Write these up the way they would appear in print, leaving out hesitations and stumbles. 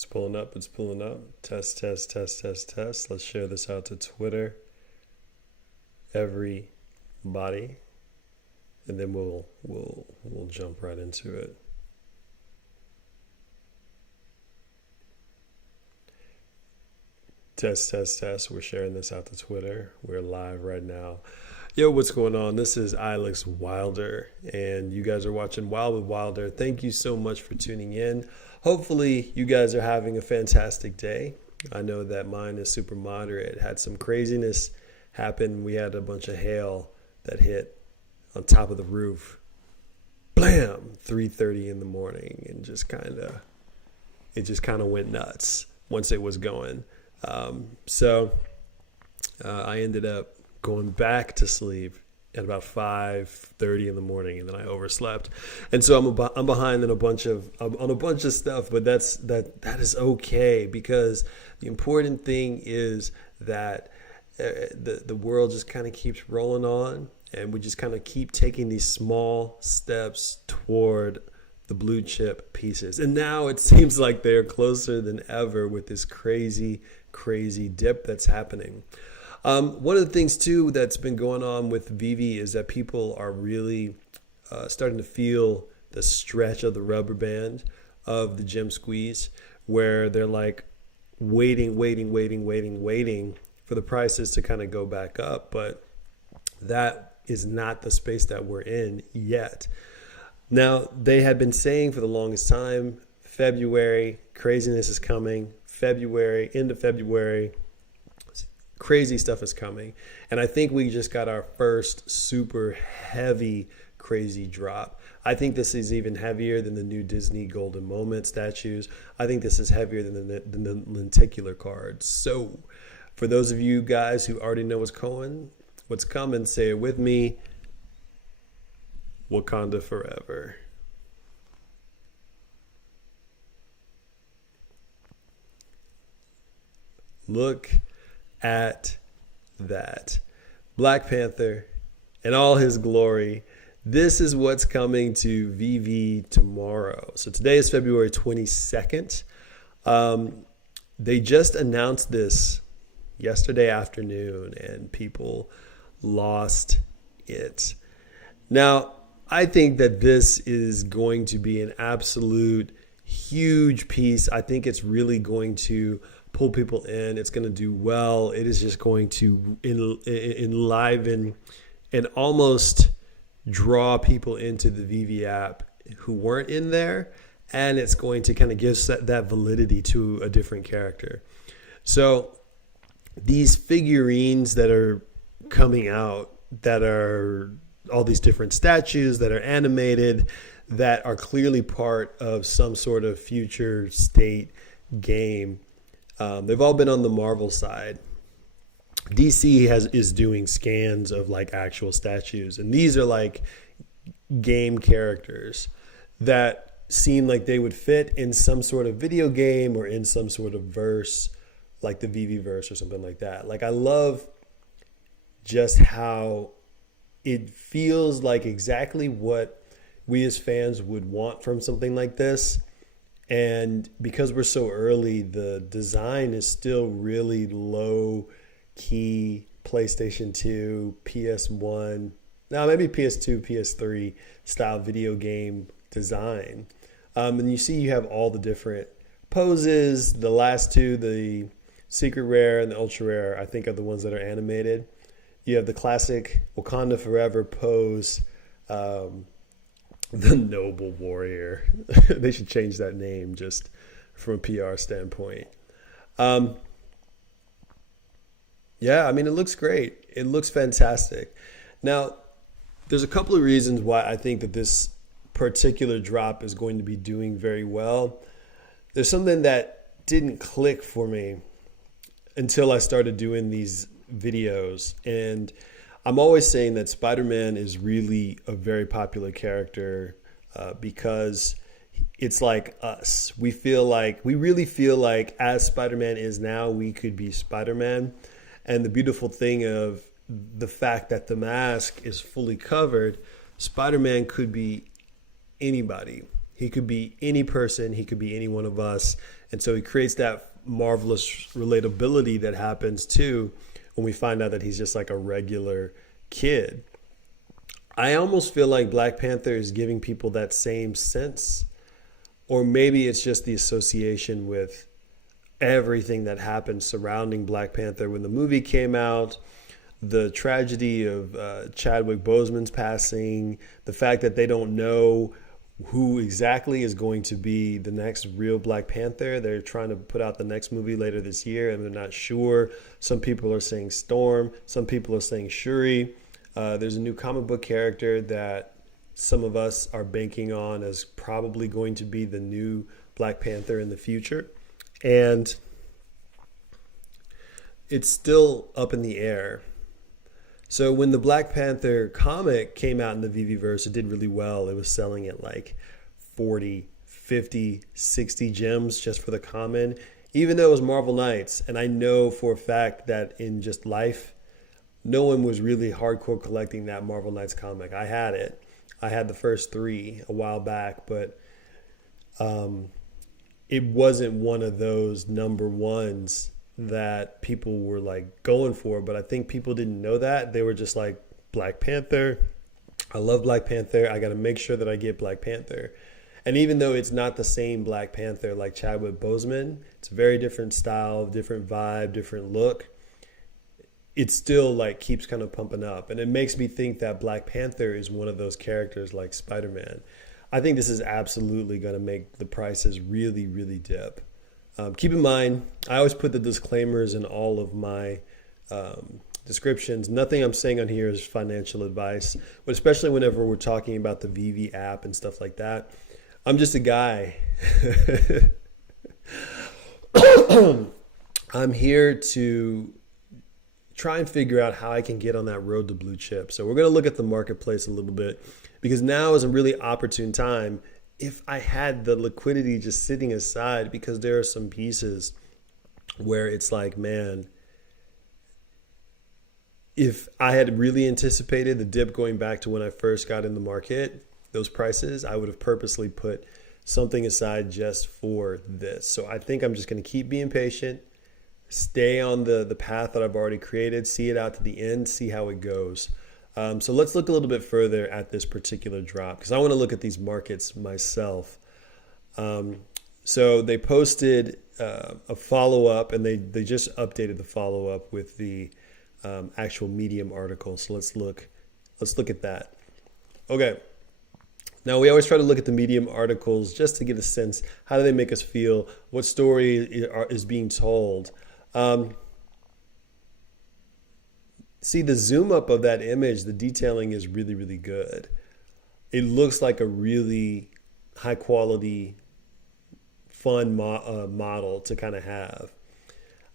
It's pulling up. It's pulling up. Test, test, test, test, test. Let's share this out to Twitter. Everybody, and then we'll jump right into it. Test, test, test. We're sharing this out to Twitter. We're live right now. Yo, what's going on? This is Alex Wilder, and you guys are watching Wild with Wilder. Thank you so much for tuning in. Hopefully, you guys are having a fantastic day. I know that mine is super moderate. Had some craziness happen. We had a bunch of hail that hit on top of the roof. Blam! 3:30 in the morning, and it just kind of went nuts once it was going. So I ended up going back to sleep at about 5:30 in the morning, and then I overslept, and so I'm behind on a bunch of stuff. But that is okay, because the important thing is that the world just kind of keeps rolling on, and we just kind of keep taking these small steps toward the blue chip pieces. And now it seems like they're closer than ever with this crazy dip that's happening. One of the things too that's been going on with Veve is that people are really starting to feel the stretch of the rubber band of the gem squeeze, where they're like waiting for the prices to kind of go back up. But that is not the space that we're in yet. Now, they had been saying for the longest time, February, craziness is coming. February, end of February, crazy stuff is coming. And I think we just got our first super heavy, crazy drop. I think this is even heavier than the new Disney Golden Moment statues. I think this is heavier than the lenticular cards. So for those of you guys who already know what's coming, say it with me: Wakanda forever. Look at that. Black Panther in all his glory. This is what's coming to Veve tomorrow. So today is February 22nd. They just announced this yesterday afternoon, and people lost it. Now, I think that this is going to be an absolute huge piece. I think it's really going to pull people in. It's going to do well. It is just going to enliven and almost draw people into the Veve app who weren't in there. And it's going to kind of give that validity to a different character. So these figurines that are coming out, that are all these different statues that are animated, that are clearly part of some sort of future state game. They've all been on the Marvel side. DC is doing scans of like actual statues, and these are like game characters that seem like they would fit in some sort of video game or in some sort of verse, like the Veve verse or something like that. Like, I love just how it feels like exactly what we as fans would want from something like this. And because we're so early, the design is still really low key PlayStation 2, PS1, now maybe PS2, PS3 style video game design. And you see you have all the different poses. The last two, the Secret Rare and the Ultra Rare, I think are the ones that are animated. You have the classic Wakanda Forever pose, the Noble Warrior. They should change that name just from a PR standpoint. Yeah, I mean, it looks great. It looks fantastic. Now, there's a couple of reasons why I think that this particular drop is going to be doing very well. There's something that didn't click for me until I started doing these videos. And I'm always saying that Spider-Man is really a very popular character because it's like us. We really feel like as Spider-Man is now, we could be Spider-Man. And the beautiful thing of the fact that the mask is fully covered, Spider-Man could be anybody. He could be any person. He could be any one of us. And so he creates that marvelous relatability that happens too when we find out that he's just like a regular kid. I almost feel like Black Panther is giving people that same sense, or maybe it's just the association with everything that happened surrounding Black Panther when the movie came out, the tragedy of Chadwick Boseman's passing, the fact that they don't know who exactly is going to be the next real Black Panther. They're trying to put out the next movie later this year, and they're not sure. Some people are saying Storm. Some people are saying Shuri. There's a new comic book character that some of us are banking on as probably going to be the new Black Panther in the future. And it's still up in the air. So when the Black Panther comic came out in the Veveverse, it did really well. It was selling at like 40, 50, 60 gems just for the common, even though it was Marvel Knights. And I know for a fact that in just life, no one was really hardcore collecting that Marvel Knights comic. I had it. I had the first 3 a while back, but it wasn't one of those number ones that people were like going for. But I think people didn't know that. They were just like, Black Panther. I love Black Panther. I got to make sure that I get Black Panther. And even though it's not the same Black Panther like Chadwick Boseman, it's a very different style, different vibe, different look. It still like keeps kind of pumping up. And it makes me think that Black Panther is one of those characters like Spider-Man. I think this is absolutely going to make the prices really, really dip. Keep in mind, I always put the disclaimers in all of my descriptions. Nothing I'm saying on here is financial advice, but especially whenever we're talking about the Veve app and stuff like that. I'm just a guy. I'm here to try and figure out how I can get on that road to blue chip. So we're going to look at the marketplace a little bit, because now is a really opportune time. If I had the liquidity just sitting aside, because there are some pieces where it's like, man, if I had really anticipated the dip going back to when I first got in the market, those prices, I would have purposely put something aside just for this. So I think I'm just going to keep being patient, stay on the path that I've already created, see it out to the end, see how it goes. So let's look a little bit further at this particular drop, because I want to look at these markets myself. So they posted a follow-up, and they just updated the follow-up with the actual Medium article. So let's look at that. Okay. Now, we always try to look at the Medium articles just to get a sense, how do they make us feel? What story is being told? See, the zoom up of that image, the detailing is really, really good. It looks like a really high quality, fun model to kind of have.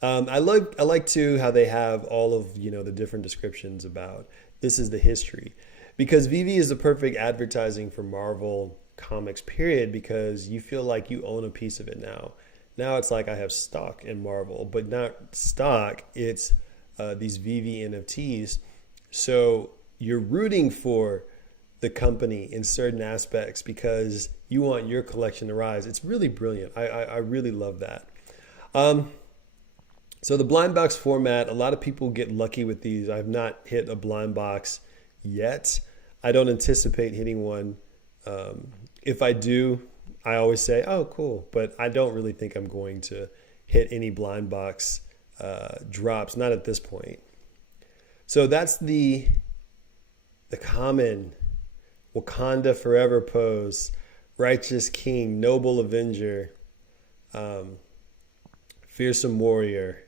I like too how they have all of the different descriptions about this is the history, because Veve is the perfect advertising for Marvel Comics, period, because you feel like you own a piece of it now. Now it's like I have stock in Marvel, but not stock. It's these Veve NFTs. So you're rooting for the company in certain aspects because you want your collection to rise. It's really brilliant. I really love that. So the blind box format, a lot of people get lucky with these. I've not hit a blind box yet. I don't anticipate hitting one. If I do, I always say, oh, cool. But I don't really think I'm going to hit any blind box drops, not at this point. So that's the common Wakanda Forever pose, Righteous King, Noble Avenger, Fearsome Warrior.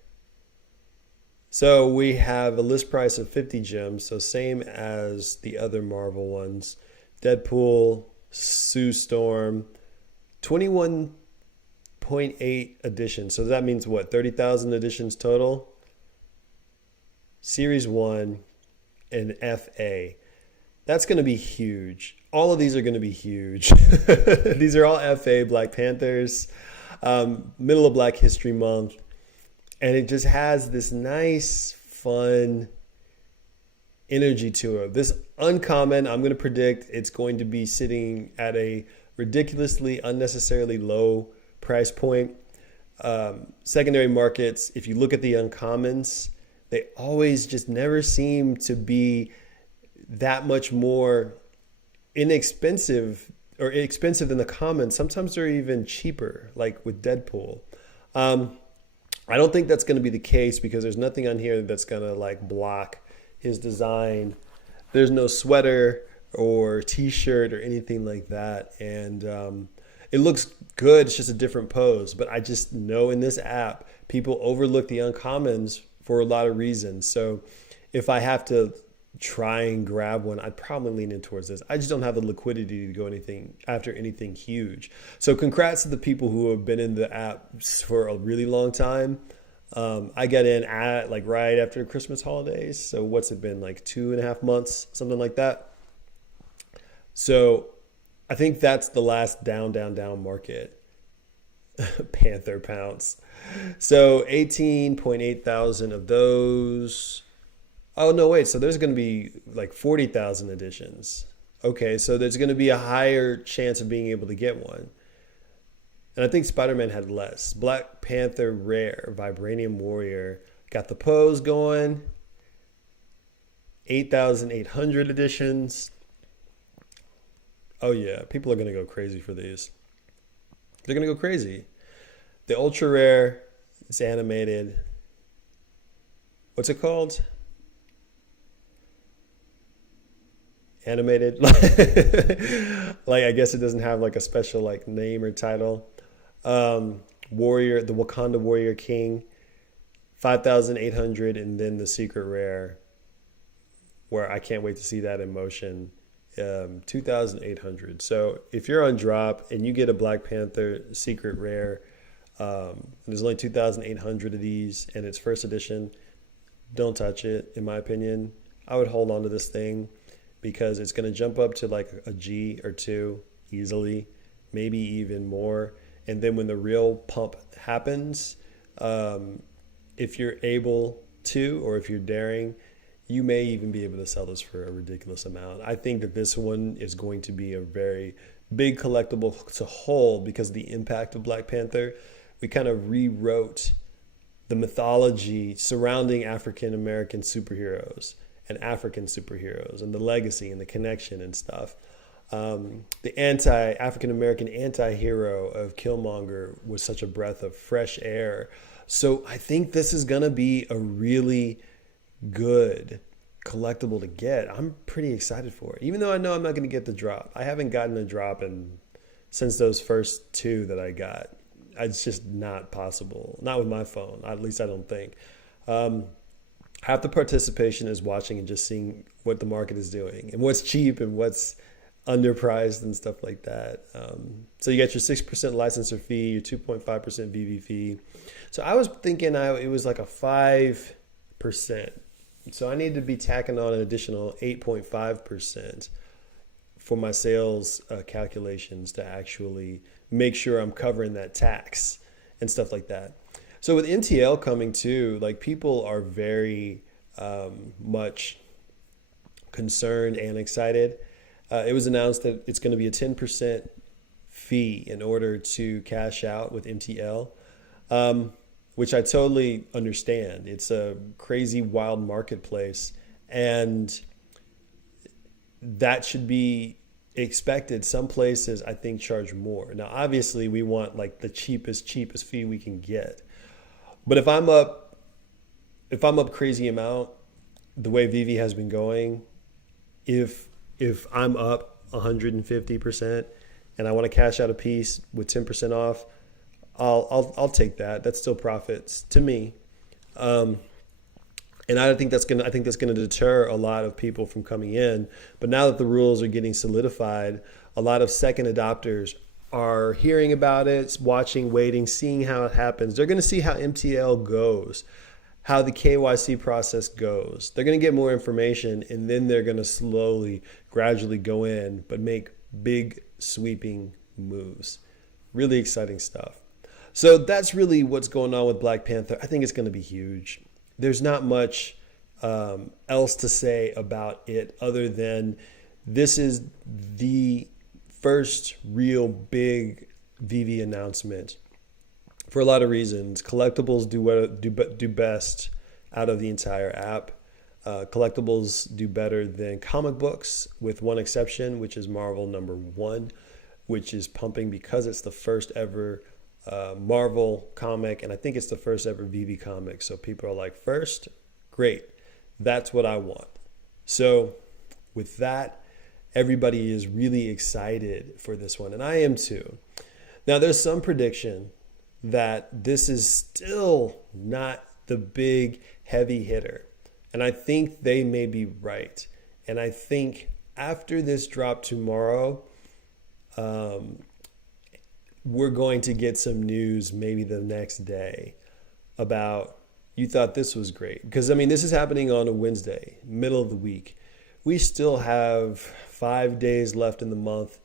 So we have a list price of 50 gems, so same as the other Marvel ones. Deadpool, Sue Storm, 21.8 editions. So that means what, 30,000 editions total? Series 1 and FA. That's going to be huge. All of these are going to be huge. These are all FA Black Panthers, middle of Black History Month. And it just has this nice, fun energy to it. This uncommon, I'm going to predict it's going to be sitting at a ridiculously, unnecessarily low price point. Secondary markets, if you look at the uncommons, they always just never seem to be that much more inexpensive or expensive than the commons. Sometimes they're even cheaper, like with Deadpool. I don't think that's going to be the case because there's nothing on here that's going to like block his design. There's no sweater or t-shirt or anything like that. And it looks good. It's just a different pose. But I just know in this app, people overlook the uncommons for a lot of reasons. So if I have to try and grab one, I'd probably lean in towards this. I just don't have the liquidity to go after anything huge. So congrats to the people who have been in the app for a really long time. I got in at like right after Christmas holidays. So what's it been, like 2.5 months, something like that. So I think that's the last down market. Panther pounce. So 18.8 thousand of those. Oh, no, wait. So there's going to be like 40,000 editions. Okay, so there's going to be a higher chance of being able to get one. And I think Spider-Man had less. Black Panther Rare, Vibranium Warrior. Got the pose going. 8,800 editions. Oh, yeah. People are going to go crazy for these. They're going to go crazy. The Ultra Rare is animated. What's it called? Animated. Like, I guess it doesn't have like a special like name or title. Warrior, the Wakanda Warrior King, 5,800, and then the Secret Rare, where I can't wait to see that in motion, 2,800. So if you're on drop and you get a Black Panther Secret Rare, there's only 2,800 of these and it's first edition, don't touch it, in my opinion. I would hold on to this thing because it's going to jump up to like a G or two easily, maybe even more. And then when the real pump happens, if you're able to, or if you're daring, you may even be able to sell this for a ridiculous amount. I think that this one is going to be a very big collectible to hold because of the impact of Black Panther. We kind of rewrote the mythology surrounding African-American superheroes and African superheroes and the legacy and the connection and stuff. The African-American anti-hero of Killmonger was such a breath of fresh air. So I think this is going to be a really good collectible to get. I'm pretty excited for it, even though I know I'm not going to get the drop. I haven't gotten a drop since those first two that I got. It's just not possible. Not with my phone. At least I don't think. Half the participation is watching and just seeing what the market is doing and what's cheap and what's underpriced and stuff like that. So you got your 6% licensor fee, your 2.5% VV fee. So I was thinking it was like a 5%. So I need to be tacking on an additional 8.5% for my sales calculations to actually make sure I'm covering that tax and stuff like that. So with NTL coming too, like people are very much concerned and excited. It was announced that it's going to be a 10% fee in order to cash out with MTL, which I totally understand. It's a crazy, wild marketplace, and that should be expected. Some places, I think, charge more. Now, obviously, we want like the cheapest fee we can get. But if I'm up crazy amount, the way Veve has been going, if I'm up 150% and I want to cash out a piece with 10% off, I'll take that. That's still profits to me. And I think that's gonna deter a lot of people from coming in. But now that the rules are getting solidified, a lot of second adopters are hearing about it, watching, waiting, seeing how it happens. They're going to see how MTL goes, how the KYC process goes. They're going to get more information, and then they're going to slowly, gradually go in, but make big, sweeping moves. Really exciting stuff. So that's really what's going on with Black Panther. I think it's going to be huge. There's not much else to say about it other than this is the first real big Veve announcement for a lot of reasons. Collectibles do best out of the entire app. Collectibles do better than comic books, with one exception, which is Marvel #1, which is pumping because it's the first ever Marvel comic, and I think it's the first ever Veve comic. So people are like, first, great, that's what I want. So with that, everybody is really excited for this one, and I am too. Now, there's some prediction that this is still not the big heavy hitter, and I think they may be right. And I think after this drop tomorrow, we're going to get some news maybe the next day about, you thought this was great. Because, I mean, this is happening on a Wednesday, middle of the week. We still have 5 days left in the month.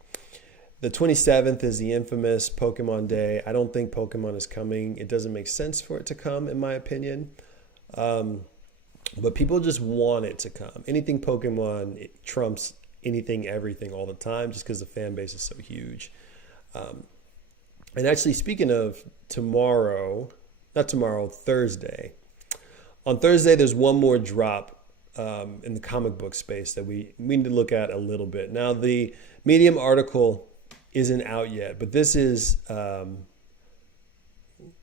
The 27th is the infamous Pokemon Day. I don't think Pokemon is coming. It doesn't make sense for it to come, in my opinion. But people just want it to come. Anything Pokemon, it trumps anything, everything all the time, just because the fan base is so huge. And actually, speaking of Thursday. On Thursday, there's one more drop in the comic book space that we need to look at a little bit. Now, the Medium article isn't out yet, but this is,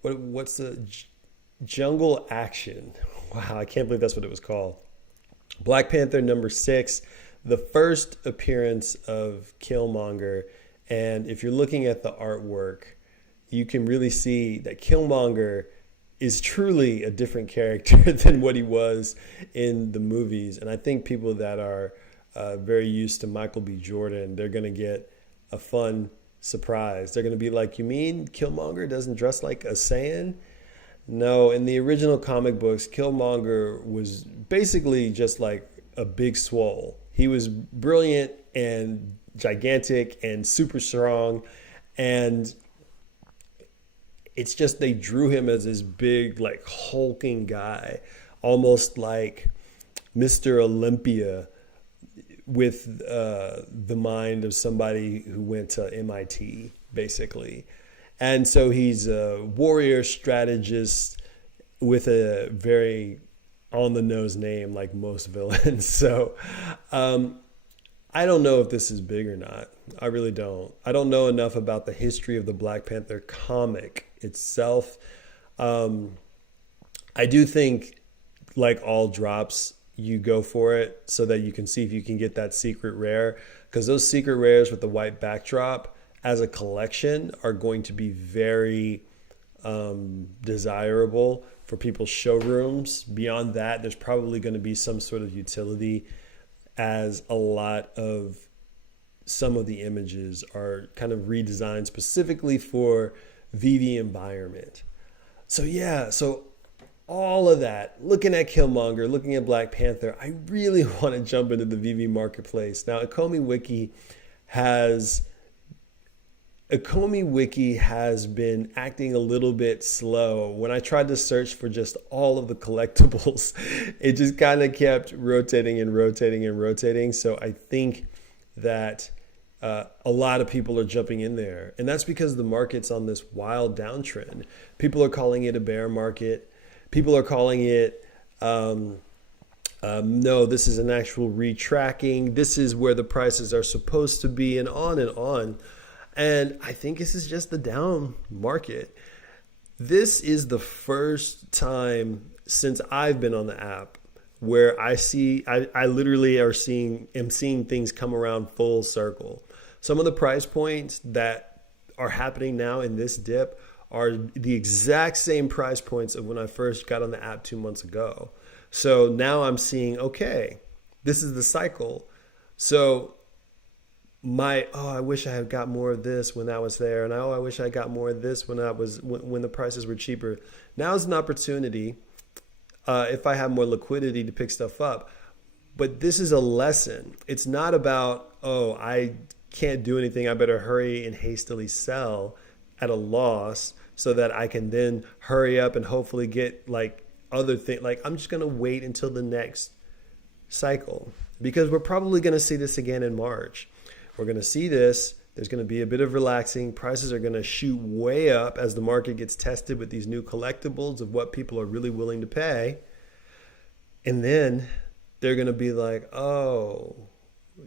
what's the Jungle Action? Wow, I can't believe that's what it was called. Black Panther #6, the first appearance of Killmonger. And if you're looking at the artwork, you can really see that Killmonger is truly a different character than what he was in the movies. And I think people that are very used to Michael B. Jordan, they're going to get a fun surprise. They're going to be like, you mean Killmonger doesn't dress like a Saiyan? No, in the original comic books, Killmonger was basically just like a big swole. He was brilliant and gigantic and super strong, and it's just they drew him as this big, like, hulking guy, almost like Mr. Olympia, with the mind of somebody who went to MIT, basically. And so he's a warrior strategist with a very on-the-nose name, like most villains. So I don't know if this is big or not. I really don't. I don't know enough about the history of the Black Panther comic itself. I do think, like all drops, you go for it so that you can see if you can get that secret rare, because those secret rares with the white backdrop as a collection are going to be very desirable for people's showrooms. Beyond that, there's probably going to be some sort of utility, as a lot of some of the images are kind of redesigned specifically for Veve environment. So yeah, so all of that, looking at Killmonger, looking at Black Panther, I really want to jump into the Veve marketplace. Now, Ecomi Wiki has been acting a little bit slow. When I tried to search for just all of the collectibles, it just kind of kept rotating and rotating and rotating. So I think that a lot of people are jumping in there. And that's because the market's on this wild downtrend. People are calling it a bear market. People are calling it, no, this is an actual retracking. This is where the prices are supposed to be, and on and on. And I think this is just the down market. This is the first time since I've been on the app where I literally am seeing things come around full circle. Some of the price points that are happening now in this dip are the exact same price points of when I first got on the app 2 months ago. So now I'm seeing, okay, this is the cycle. So I wish I had got more of this when that was there, and I wish I got more of this when the prices were cheaper. Now is an opportunity, if I have more liquidity, to pick stuff up. But this is a lesson. It's not about, I can't do anything, I better hurry and hastily sell at a loss so that I can then hurry up and hopefully get like other things. Like, I'm just going to wait until the next cycle, because we're probably going to see this again in March. We're going to see this. There's going to be a bit of relaxing. Prices are going to shoot way up as the market gets tested with these new collectibles of what people are really willing to pay. And then they're going to be like, oh,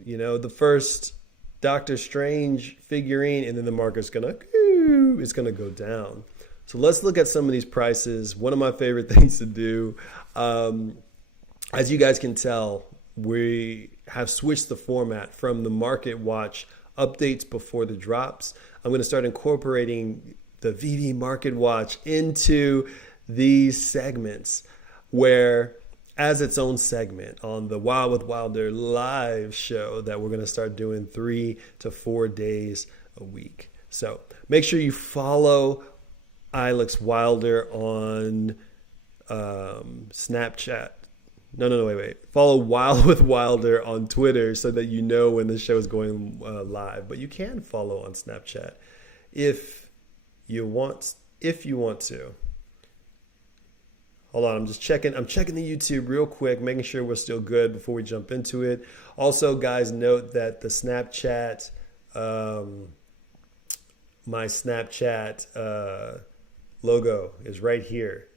the first Doctor Strange figurine, and then the market's it's going to go down. So let's look at some of these prices. One of my favorite things to do, as you guys can tell, we have switched the format from the Marketwatch updates before the drops. I'm going to start incorporating the Veve Marketwatch into these segments, where as its own segment on the Wild with Wilder live show that we're going to start doing 3 to 4 days a week. So make sure you follow Alex Wilder on Snapchat. No, wait. Follow Wild with Wilder on Twitter so that you know when the show is going live. But you can follow on Snapchat if you want to. Hold on, I'm checking the YouTube real quick, making sure we're still good before we jump into it. Also, guys, note that the Snapchat, my Snapchat logo is right here.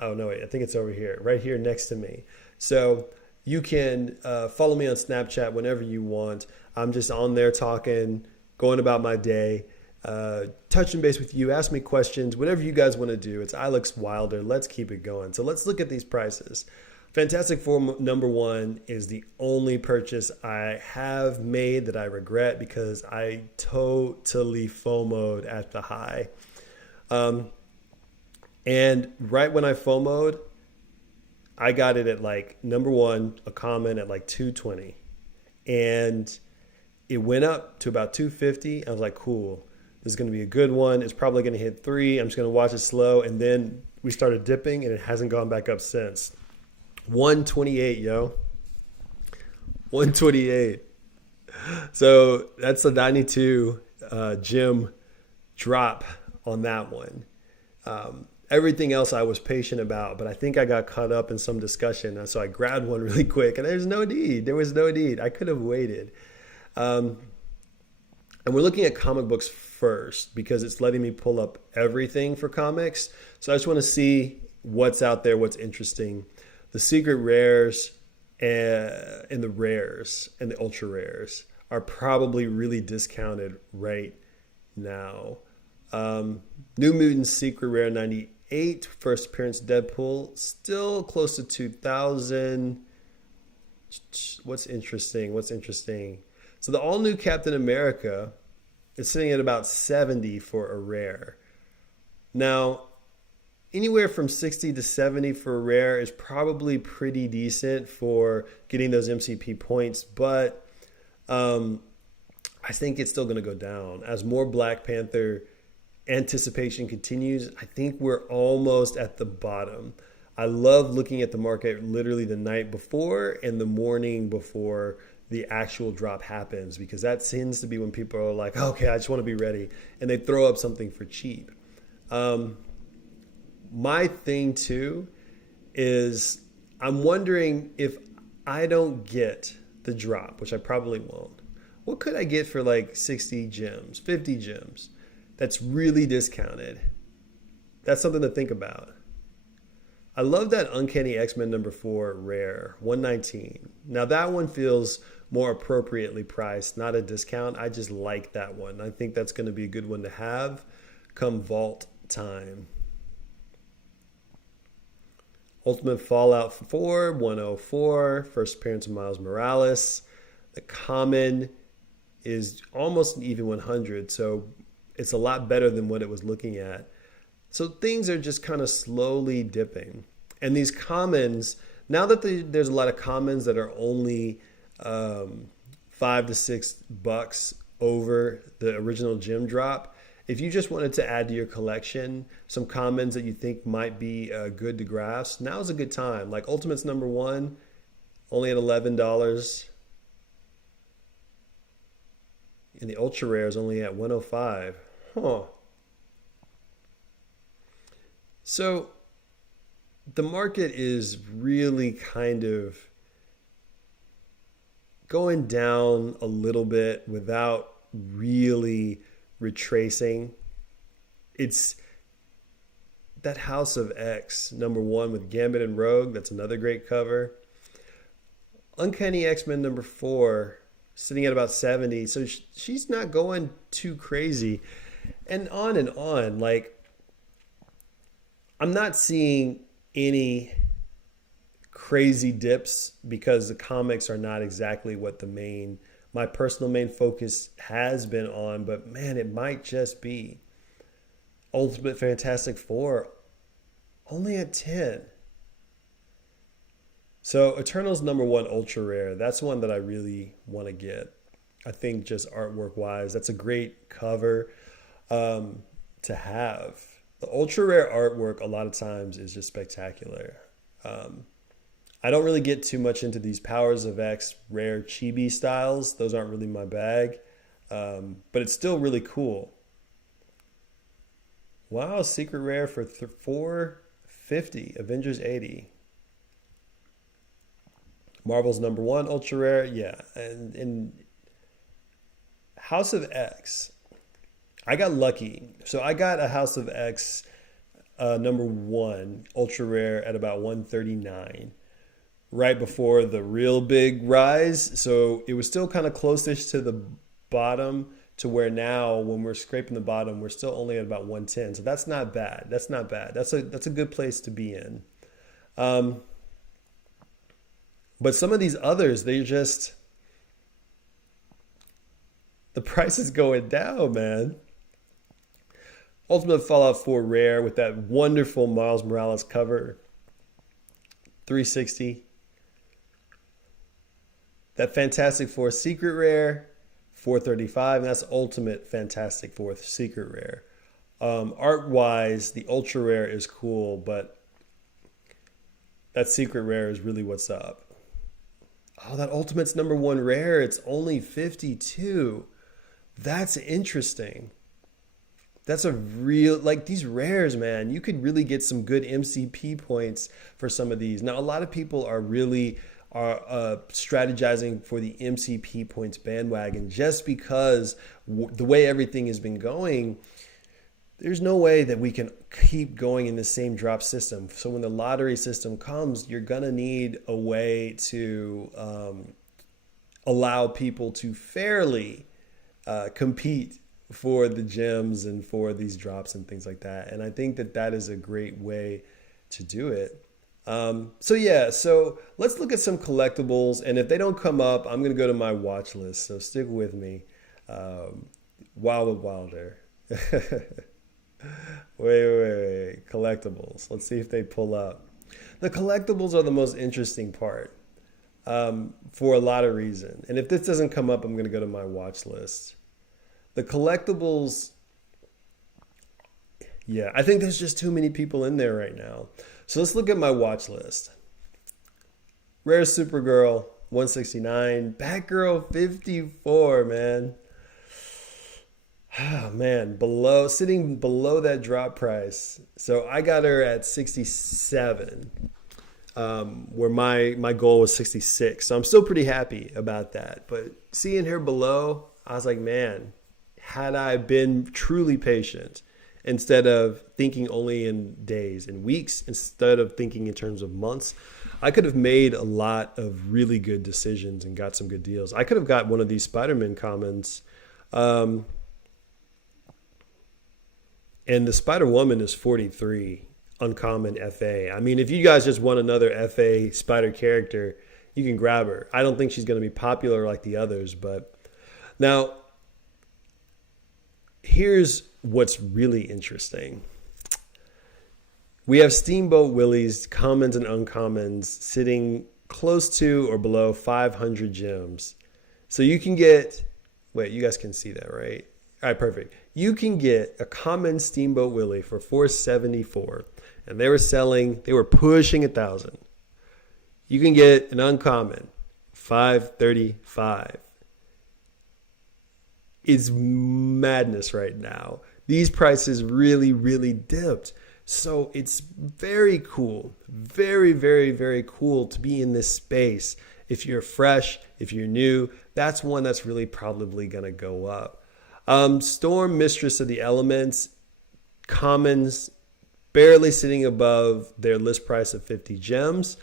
Oh, no, wait, I think it's over here, right here next to me. So you can follow me on Snapchat whenever you want. I'm just on there talking, going about my day, touching base with you, ask me questions, whatever you guys want to do. It's Alex Wilder. Let's keep it going. So let's look at these prices. Fantastic Four #1 is the only purchase I have made that I regret because I totally FOMO'd at the high. And right when I FOMO'd, I got it at like #1, a common at like 220. And it went up to about 250. I was like, cool, this is going to be a good one. It's probably going to hit 3. I'm just going to watch it slow. And then we started dipping and it hasn't gone back up since. 128, yo. 128. So that's a 92 gem drop on that one. Everything else I was patient about, but I think I got caught up in some discussion. So I grabbed one really quick and there was no need. I could have waited. And we're looking at comic books first because it's letting me pull up everything for comics. So I just want to see what's out there, what's interesting. The secret rares and the rares and the ultra rares are probably really discounted right now. New Mutants Secret Rare 98, first appearance Deadpool, still close to 2,000. What's interesting? So the all new Captain America is sitting at about 70 for a rare. Now, anywhere from 60 to 70 for a rare is probably pretty decent for getting those MCP points, but I think it's still going to go down as more Black Panther anticipation continues. I think we're almost at the bottom. I love looking at the market literally the night before and the morning before the actual drop happens, because that tends to be when people are like, okay, I just want to be ready, and they throw up something for cheap. My thing too is I'm wondering if I don't get the drop, which I probably won't, what could I get for like 60 gems, 50 gems? That's really discounted. That's something to think about. I love that Uncanny X-Men #4 rare, 119. Now that one feels more appropriately priced, not a discount. I just like that one. I think that's going to be a good one to have come vault time. Ultimate Fallout 4, 104, first appearance of Miles Morales. The common is almost an even 100, so it's a lot better than what it was looking at. So things are just kind of slowly dipping. And these commons, now that there's a lot of commons that are only $5 to $6 over the original gem drop, if you just wanted to add to your collection some commons that you think might be good to grasp, now's a good time. Like Ultimate's #1, only at $11. And the Ultra Rare is only at $105. Huh. So the market is really kind of going down a little bit without really retracing, it's that House of X #1 with Gambit and Rogue. That's another great cover. Uncanny X-Men #4, sitting at about 70. So she's not going too crazy. And on and on. Like, I'm not seeing any crazy dips because the comics are not exactly what my personal main focus has been on. But man, it might just be Ultimate Fantastic Four, only at 10. So Eternals #1 ultra rare. That's one that I really want to get. I think just artwork wise, that's a great cover to have. The ultra rare artwork a lot of times is just spectacular. I don't really get too much into these Powers of X rare chibi styles. Those aren't really my bag, but it's still really cool. Wow, secret rare for $450, Avengers 80. Marvel's #1 ultra rare, yeah. And House of X, I got lucky. So I got a House of X #1 ultra rare at about 139, right before the real big rise. So it was still kind of close-ish to the bottom, to where now when we're scraping the bottom, we're still only at about 110. So that's not bad. That's not bad. That's a good place to be in. But some of these others, the price is going down, man. Ultimate Fallout 4 rare with that wonderful Miles Morales cover, $360. That Fantastic Four secret rare, $435, and that's Ultimate Fantastic Four secret rare. Art-wise, the ultra rare is cool, but that secret rare is really what's up. Oh, that Ultimate's #1 rare, it's only 52. That's interesting. That's a real, like, these rares, man, you could really get some good MCP points for some of these. Now, a lot of people are really strategizing for the MCP points bandwagon just because the way everything has been going, there's no way that we can keep going in the same drop system. So when the lottery system comes, you're going to need a way to allow people to fairly compete for the gems and for these drops and things like that. And I think that that is a great way to do it. So let's look at some collectibles. And if they don't come up, I'm going to go to my watch list. So stick with me. Wilder. Wait. Collectibles. Let's see if they pull up. The collectibles are the most interesting part for a lot of reasons. And if this doesn't come up, I'm going to go to my watch list. The collectibles, yeah, I think there's just too many people in there right now. So let's look at my watch list. Rare Supergirl, 169. Batgirl, 54, man. Oh, man, sitting below that drop price. So I got her at 67, where my goal was 66. So I'm still pretty happy about that. But seeing her below, I was like, man, had I been truly patient, instead of thinking only in days and weeks, instead of thinking in terms of months, I could have made a lot of really good decisions and got some good deals. I could have got one of these Spider-Man commons. And the Spider-Woman is 43, uncommon FA. I mean, if you guys just want another FA Spider character, you can grab her. I don't think she's going to be popular like the others, but now here's what's really interesting. We have Steamboat Willie's commons and uncommons sitting close to or below 500 gems. So you can get, wait, you guys can see that, right? All right, perfect. You can get a common Steamboat Willie for $474, and they were pushing 1,000. You can get an uncommon, $535. It's madness right now. These prices really, really dipped. So it's very cool, very, very, very cool to be in this space. If you're fresh, if you're new, that's one that's really probably going to go up. Storm, Mistress of the Elements, commons, barely sitting above their list price of 50 gems.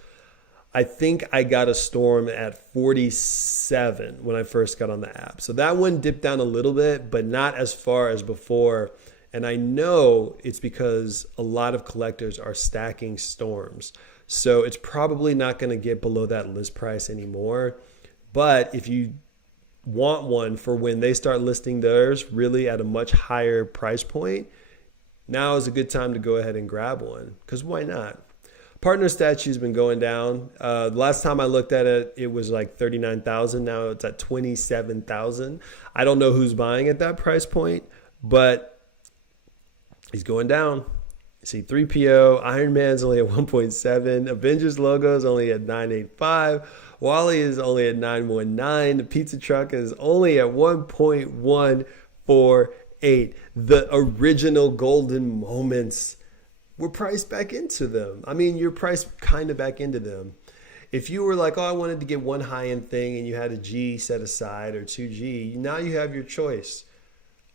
I think I got a Storm at 47 when I first got on the app. So that one dipped down a little bit, but not as far as before. And I know it's because a lot of collectors are stacking Storms. So it's probably not going to get below that list price anymore. But if you want one for when they start listing theirs really at a much higher price point, now is a good time to go ahead and grab one. Because why not? Partner statue's been going down. The last time I looked at it, it was like 39,000. Now it's at 27,000. I don't know who's buying at that price point, but he's going down. See, 3PO, Iron Man's only at 1.7. Avengers logo is only at 985. Wally is only at 919. The pizza truck is only at 1.148. The original golden moments, we're priced back into them. I mean, you're priced kind of back into them. If you were like, oh, I wanted to get one high-end thing and you had a G set aside or 2G, now you have your choice.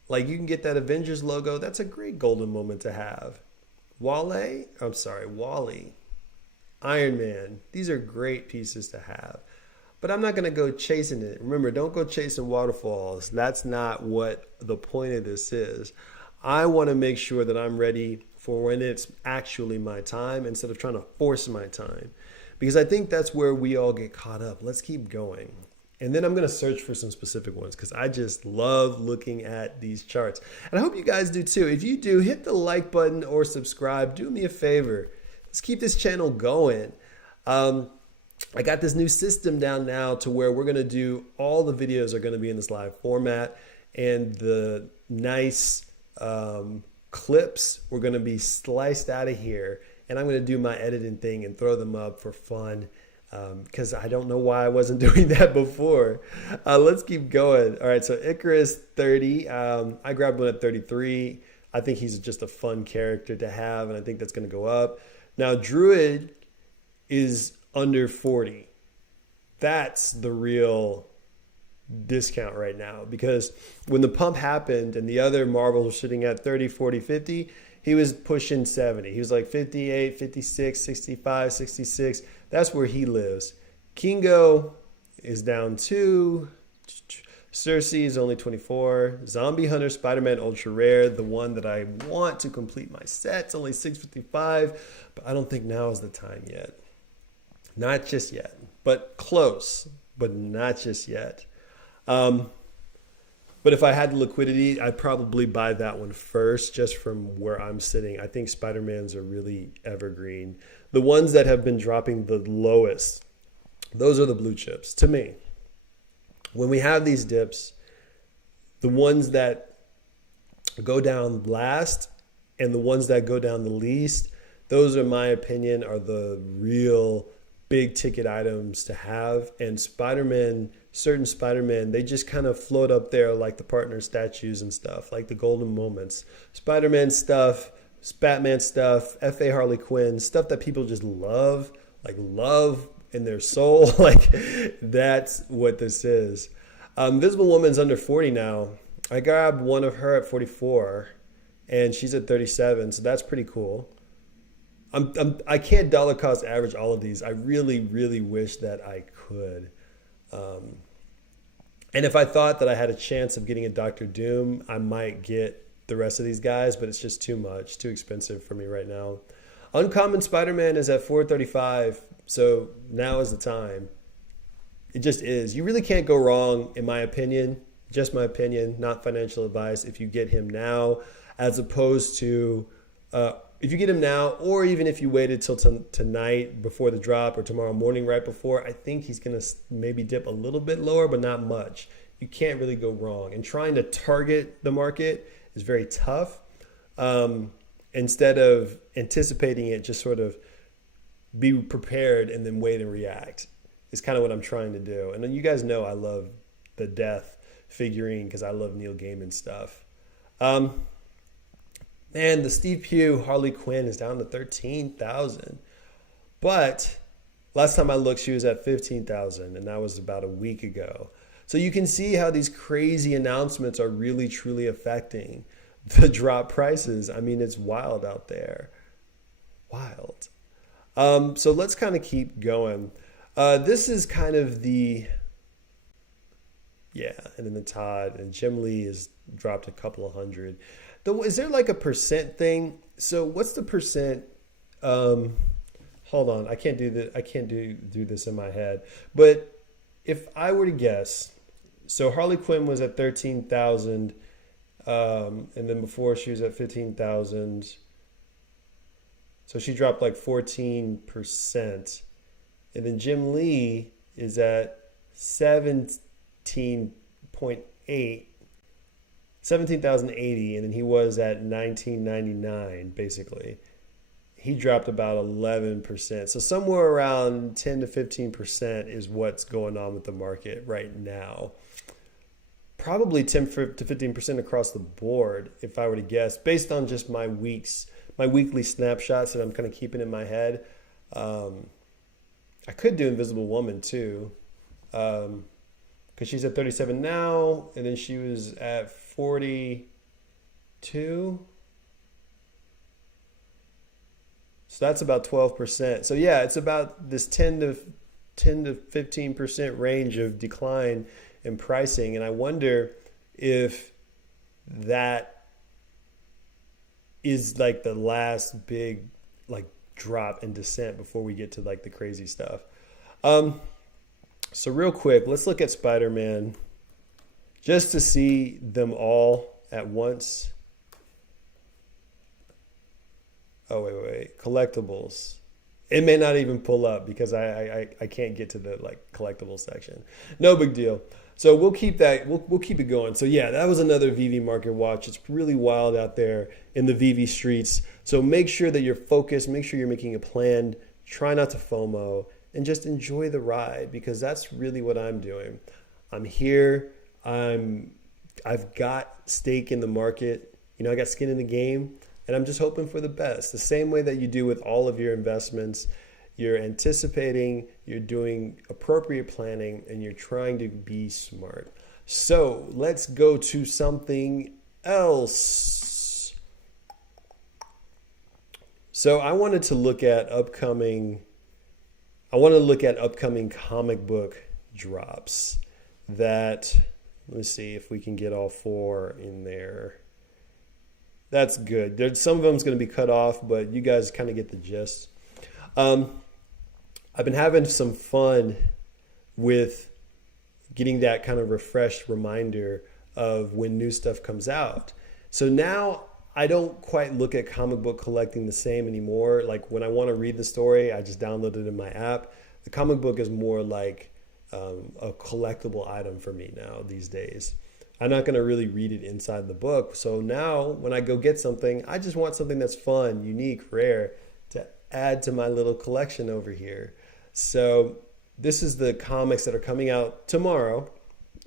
Like, you can get that Avengers logo. That's a great golden moment to have. Wally, Iron Man. These are great pieces to have. But I'm not going to go chasing it. Remember, don't go chasing waterfalls. That's not what the point of this is. I want to make sure that I'm ready for when it's actually my time instead of trying to force my time. Because I think that's where we all get caught up. Let's keep going. And then I'm going to search for some specific ones because I just love looking at these charts. And I hope you guys do too. If you do, hit the like button or subscribe. Do me a favor. Let's keep this channel going. I got this new system down now to where we're going to do all the videos are going to be in this live format. And the nice clips were going to be sliced out of here. And I'm going to do my editing thing and throw them up for fun. Because I don't know why I wasn't doing that before. Let's keep going. All right, so Icarus 30. I grabbed one at 33. I think he's just a fun character to have, and I think that's going to go up. Now, Druid is under 40. That's the real discount right now, because when the pump happened and the other marbles were sitting at 30, 40, 50, he was pushing 70. He was like 58, 56, 65, 66. That's where he lives. Kingo is down 2. Cersei is only 24. Zombie Hunter Spider-Man Ultra Rare, the one that I want to complete my set, it's only 655, but I don't think now is the time yet. Not just yet, but close, but not just yet. But if I had the liquidity, I'd probably buy that one first, just from where I'm sitting. I think Spider-Mans are really evergreen. The ones that have been dropping the lowest, those are the blue chips to me. When we have these dips, the ones that go down last and the ones that go down the least, those, in my opinion, are the real big ticket items to have. And Spider-Man, certain Spider-Man, they just kind of float up there like the partner statues and stuff, like the golden moments. Spider-Man stuff, Batman stuff, F.A. Harley Quinn, stuff that people just love, like love in their soul. Like, that's what this is. Invisible Woman's under 40 now. I grabbed one of her at 44, and she's at 37, so that's pretty cool. I can't dollar cost average all of these. I really, really wish that I could. And if I thought that I had a chance of getting a Doctor Doom, I might get the rest of these guys, but it's just too much, too expensive for me right now. Uncommon Spider-Man is at 435, so now is the time. It just is. You really can't go wrong, in my opinion, just my opinion, not financial advice, if you get him now, as opposed to if you get him now, or even if you waited till tonight before the drop or tomorrow morning right before, I think he's going to maybe dip a little bit lower, but not much. You can't really go wrong. And trying to target the market is very tough. Instead of anticipating it, just sort of be prepared and then wait and react is kind of what I'm trying to do. And then you guys know I love the Death figurine because I love Neil Gaiman stuff. And the Steve Pugh Harley Quinn is down to 13,000. But last time I looked, she was at 15,000, and that was about a week ago. So you can see how these crazy announcements are really, truly affecting the drop prices. I mean, it's wild out there. Wild. So let's kind of keep going. This is kind of the, yeah, and then the Todd and Jim Lee has dropped a couple of hundred. Is there like a percent thing? So what's the percent? Hold on, I can't do that. I can't do this in my head. But if I were to guess, so Harley Quinn was at 13,000, and then before she was at 15,000. So she dropped like 14%. And then Jim Lee is at 17.8, 17,080, and then he was at 1999 basically. He dropped about 11%. So somewhere around 10 to 15% is what's going on with the market right now. Probably 10 to 15% across the board, if I were to guess, based on just my weekly snapshots that I'm kind of keeping in my head. I could do Invisible Woman too, because she's at 37 now, and then she was at 42. So that's about 12%. So yeah, it's about this 10 to 15% range of decline in pricing, and I wonder if that is like the last big like drop in descent before we get to like the crazy stuff. So real quick, let's look at Spider-Man just to see them all at once. Oh, wait. Collectibles. It may not even pull up because I can't get to the like collectible section. No big deal. So we'll keep that. We'll keep it going. So yeah, that was another Veve Marketwatch. It's really wild out there in the Veve streets. So make sure that you're focused. Make sure you're making a plan. Try not to FOMO and just enjoy the ride, because that's really what I'm doing. I'm here. I've got stake in the market. You know, I got skin in the game. And I'm just hoping for the best. The same way that you do with all of your investments, you're anticipating, you're doing appropriate planning, and you're trying to be smart. So let's go to something else. So I wanted to look at upcoming comic book drops that, let's see if we can get all four in there. That's good. Some of them is going to be cut off, but you guys kind of get the gist. I've been having some fun with getting that kind of refreshed reminder of when new stuff comes out. So now I don't quite look at comic book collecting the same anymore. Like when I want to read the story, I just download it in my app. The comic book is more like a collectible item for me now these days. I'm not going to really read it inside the book. So now when I go get something, I just want something that's fun, unique, rare to add to my little collection over here. So this is the comics that are coming out tomorrow.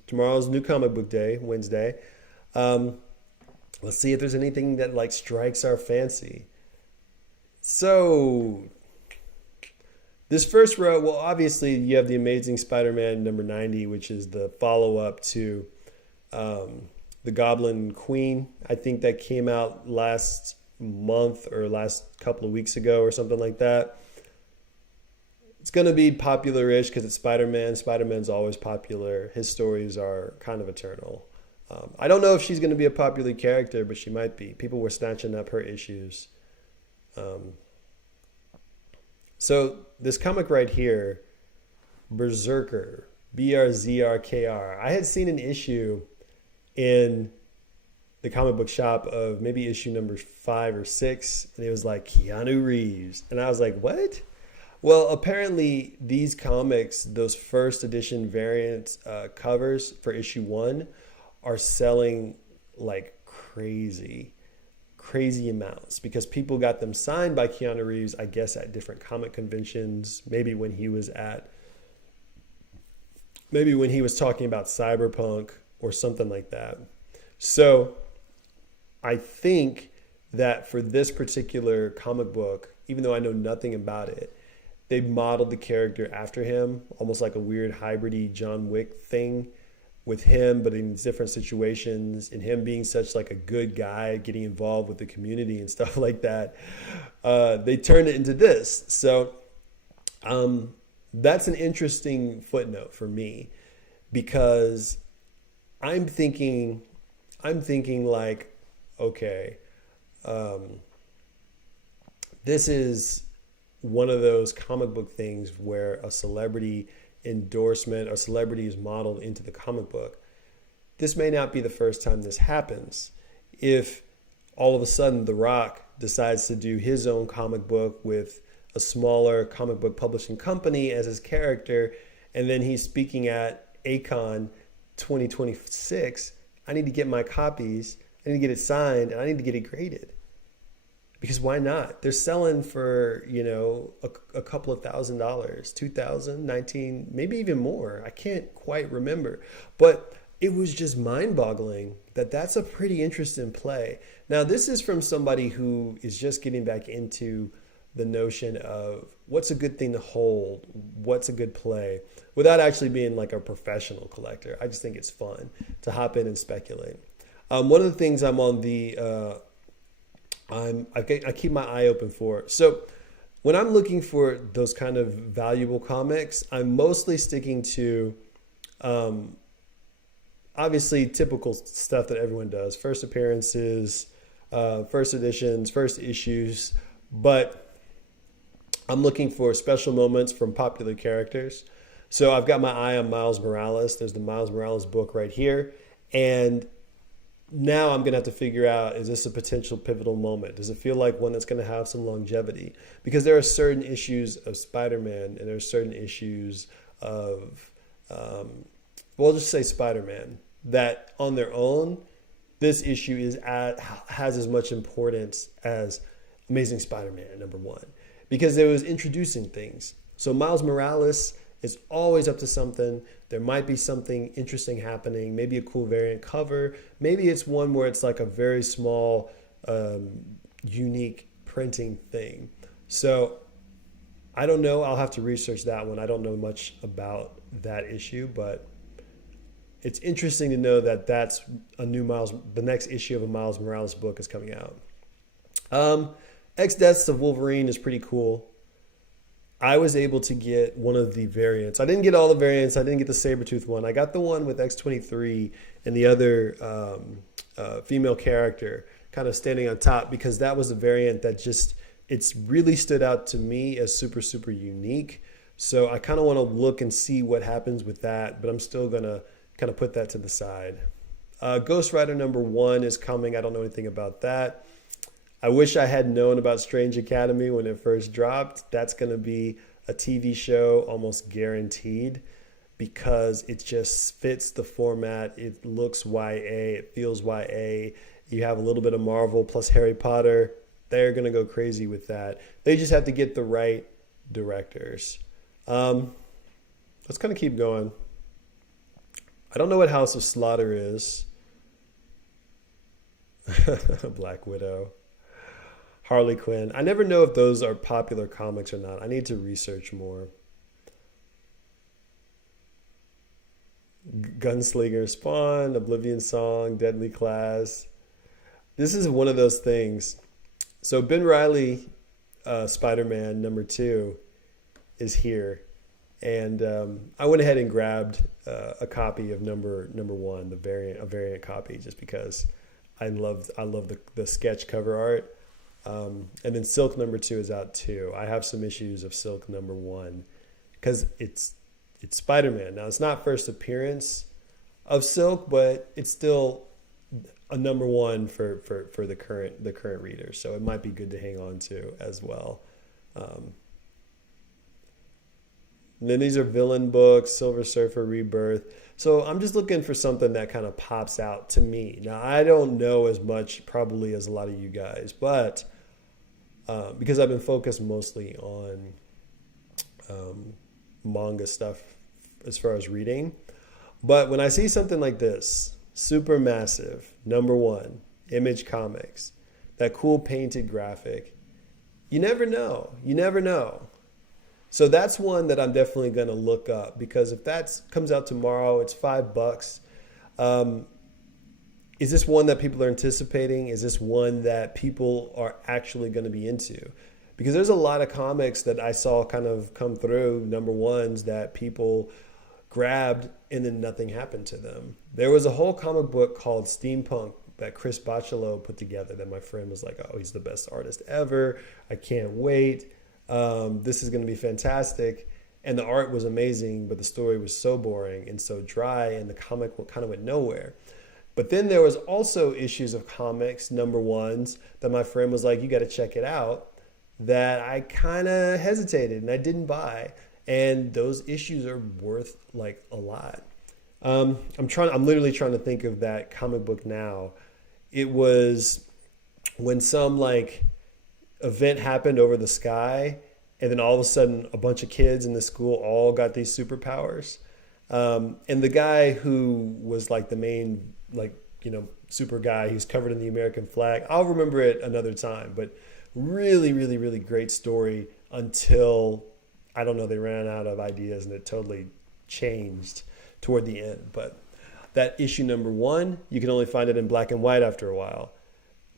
Tomorrow's New Comic Book Day, Wednesday. Let's see if there's anything that like strikes our fancy. So this first row, well, obviously you have the Amazing Spider-Man number 90, which is the follow-up to the Goblin Queen. I think that came out last month or last couple of weeks ago or something like that. It's going to be popular-ish because it's Spider-Man. Spider-Man's always popular. His stories are kind of eternal. I don't know if she's going to be a popular character, but she might be. People were snatching up her issues. So this comic right here, Berserker, BRZRKR. I had seen an issue in the comic book shop of maybe issue number 5 or 6, and it was like Keanu Reeves. And I was like, what? Well, apparently these comics, those first edition variant covers for issue 1 are selling like crazy amounts because people got them signed by Keanu Reeves, I guess, at different comic conventions, maybe when he was talking about Cyberpunk or something like that. So I think that for this particular comic book, even though I know nothing about it, they modeled the character after him, almost like a weird hybridy John Wick thing with him, but in different situations, and him being such like a good guy, getting involved with the community and stuff like that. They turned it into this. So that's an interesting footnote for me, because I'm thinking like, okay, this is one of those comic book things where a celebrity endorsement or celebrity is modeled into the comic book. This may not be the first time this happens. If all of a sudden The Rock decides to do his own comic book with a smaller comic book publishing company as his character, and then he's speaking at Econ 2026, I need to get my copies, I need to get it signed, and I need to get it graded. Because why not? They're selling for, a couple of $1,000s, $2,000, 19, maybe even more. I can't quite remember. But it was just mind-boggling that that's a pretty interesting play. Now, this is from somebody who is just getting back into the notion of what's a good thing to hold, what's a good play, without actually being like a professional collector. I just think it's fun to hop in and speculate. One of the things I'm on the... I keep my eye open for. So when I'm looking for those kind of valuable comics, I'm mostly sticking to obviously typical stuff that everyone does: first appearances, first editions, first issues. But I'm looking for special moments from popular characters. So I've got my eye on Miles Morales. There's the Miles Morales book right here, and now I'm going to have to figure out, is this a potential pivotal moment? Does it feel like one that's going to have some longevity? Because there are certain issues of Spider-Man, and there are certain issues of, we'll just say Spider-Man, that on their own, this issue has as much importance as Amazing Spider-Man, number one. Because it was introducing things. So Miles Morales is always up to something. There might be something interesting happening, maybe a cool variant cover. Maybe it's one where it's like a very small, unique printing thing. So I don't know. I'll have to research that one. I don't know much about that issue, but it's interesting to know that that's the next issue of a Miles Morales book is coming out. X-Deaths of Wolverine is pretty cool. I was able to get one of the variants. I didn't get all the variants. I didn't get the Sabretooth one. I got the one with X-23 and the other female character kind of standing on top, because that was a variant that it's really stood out to me as super, super unique. So I kind of want to look and see what happens with that, but I'm still going to kind of put that to the side. Ghost Rider #1 is coming. I don't know anything about that. I wish I had known about Strange Academy when it first dropped. That's going to be a TV show almost guaranteed, because it just fits the format. It looks YA. It feels YA. You have a little bit of Marvel plus Harry Potter. They're going to go crazy with that. They just have to get the right directors. Let's kind of keep going. I don't know what House of Slaughter is. Black Widow. Harley Quinn. I never know if those are popular comics or not. I need to research more. Gunslinger, Spawn, Oblivion Song, Deadly Class. This is one of those things. So Ben Reilly, Spider-Man #2 is here. And I went ahead and grabbed a copy of number 1, a variant copy, just because I love the sketch cover art. And then Silk #2 is out too. I have some issues of Silk #1 because it's Spider-Man. Now, it's not first appearance of Silk, but it's still a #1 for the current reader. So it might be good to hang on to as well. And then these are villain books, Silver Surfer, Rebirth. So I'm just looking for something that kind of pops out to me. Now, I don't know as much probably as a lot of you guys, but because I've been focused mostly on manga stuff as far as reading. But when I see something like this, Supermassive, #1, Image Comics, that cool painted graphic. You never know. You never know. So that's one that I'm definitely going to look up, because if that comes out tomorrow, it's $5. Is this one that people are anticipating? Is this one that people are actually going to be into? Because there's a lot of comics that I saw kind of come through, number ones, that people grabbed and then nothing happened to them. There was a whole comic book called Steampunk that Chris Bachalo put together that my friend was like, oh, he's the best artist ever. I can't wait. This is going to be fantastic. And the art was amazing, but the story was so boring and so dry, and the comic kind of went nowhere. But then there was also issues of comics, number ones, that my friend was like, you got to check it out, that I kind of hesitated and I didn't buy. And those issues are worth like a lot. I'm literally trying to think of that comic book now. It was when some like event happened over the sky, and then all of a sudden a bunch of kids in the school all got these superpowers. And the guy who was like the main, like, you know, super guy, he's covered in the American flag. I'll remember it another time, but really, really, really great story until, I don't know, they ran out of ideas and it totally changed toward the end. But that issue number one, you can only find it in black and white after a while,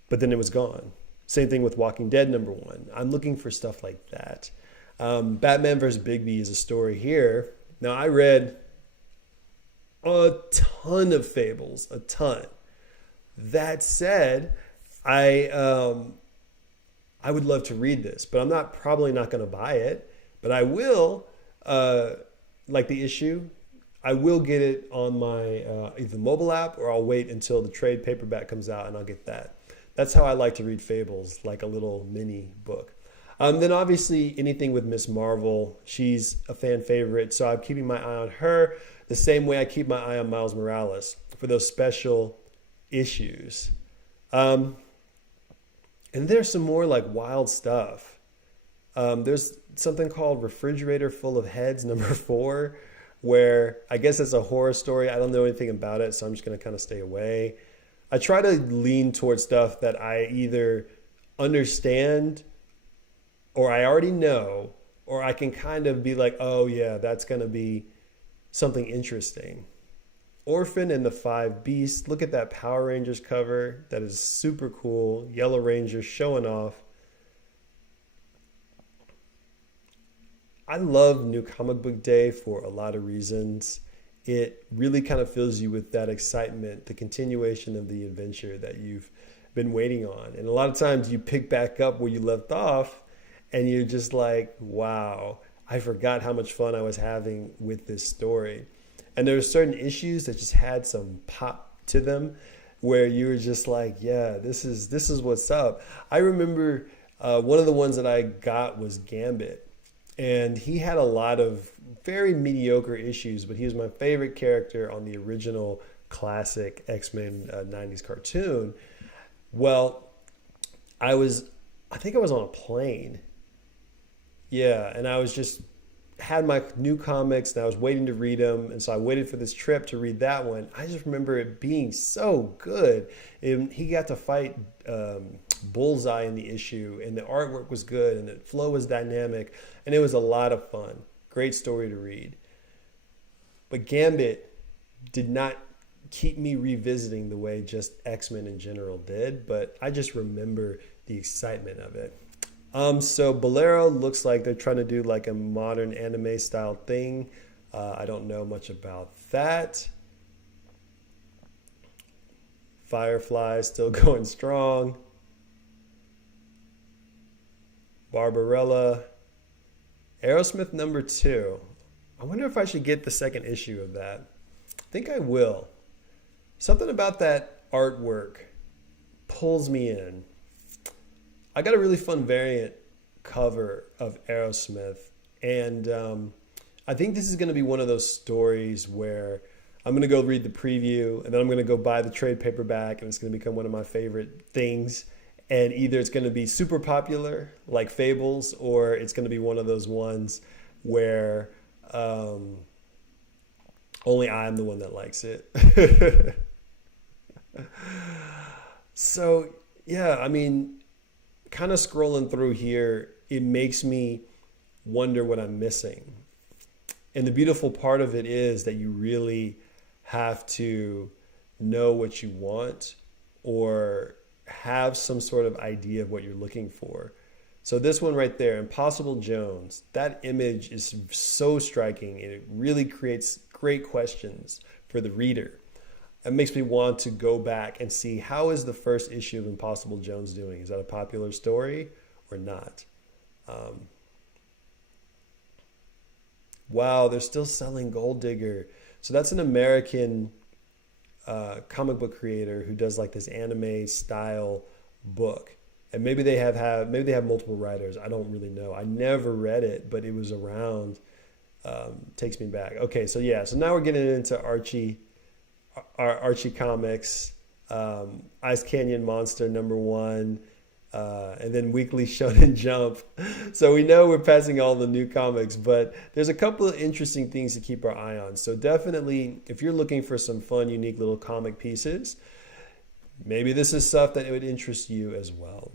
but then it was gone. Same thing with Walking Dead number one. I'm looking for stuff like that. Batman vs. Bigby is a story here. Now, I read a ton of Fables, a ton. That said, I would love to read this, but I'm probably not going to buy it. But I will, like the issue, I will get it on my either mobile app, or I'll wait until the trade paperback comes out and I'll get that. That's how I like to read Fables, like a little mini book. Then obviously anything with Miss Marvel, she's a fan favorite, so I'm keeping my eye on her the same way I keep my eye on Miles Morales for those special issues. And there's some more like wild stuff. There's something called Refrigerator Full of Heads number 4, where I guess it's a horror story. I don't know anything about it, so I'm just going to kind of stay away. I try to lean towards stuff that I either understand or I already know, or I can kind of be like, oh yeah, that's going to be something interesting. Orphan and the Five Beasts. Look at that Power Rangers cover. That is super cool. Yellow Ranger showing off. I love New Comic Book Day for a lot of reasons. It really kind of fills you with that excitement, the continuation of the adventure that you've been waiting on. And a lot of times you pick back up where you left off and you're just like, wow, I forgot how much fun I was having with this story. And there were certain issues that just had some pop to them where you were just like, yeah, this is what's up. I remember one of the ones that I got was Gambit. And he had a lot of very mediocre issues, but he was my favorite character on the original classic X-Men 90s cartoon. Well, I think I was on a plane. Yeah, and I was just had my new comics and I was waiting to read them, and so I waited for this trip to read that one. I just remember it being so good. And he got to fight Bullseye in the issue, and the artwork was good and the flow was dynamic, and it was a lot of fun. Great story to read. But Gambit did not keep me revisiting the way just X-Men in general did, but I just remember the excitement of it. So Bolero looks like they're trying to do like a modern anime style thing. I don't know much about that. Firefly still going strong. Barbarella. Aerosmith number 2. I wonder if I should get the second issue of that. I think I will. Something about that artwork pulls me in. I got a really fun variant cover of Aerosmith, and I think this is going to be one of those stories where I'm going to go read the preview, and then I'm going to go buy the trade paperback, and it's going to become one of my favorite things. And either it's going to be super popular, like Fables, or it's going to be one of those ones where only I'm the one that likes it. So, yeah, I mean, kind of scrolling through here, it makes me wonder what I'm missing. And the beautiful part of it is that you really have to know what you want or have some sort of idea of what you're looking for. So this one right there, Impossible Jones, that image is so striking and it really creates great questions for the reader. It makes me want to go back and see, how is the first issue of Impossible Jones doing? Is that a popular story or not? Wow, they're still selling Gold Digger. So that's an American comic book creator who does like this anime style book. And maybe they have multiple writers. I don't really know. I never read it, but it was around. Takes me back. Okay, so yeah, so now we're getting into Archie Comics, Ice Canyon Monster #1, and then Weekly Shonen Jump. So we know we're passing all the new comics, but there's a couple of interesting things to keep our eye on. So definitely, if you're looking for some fun, unique little comic pieces, maybe this is stuff that it would interest you as well.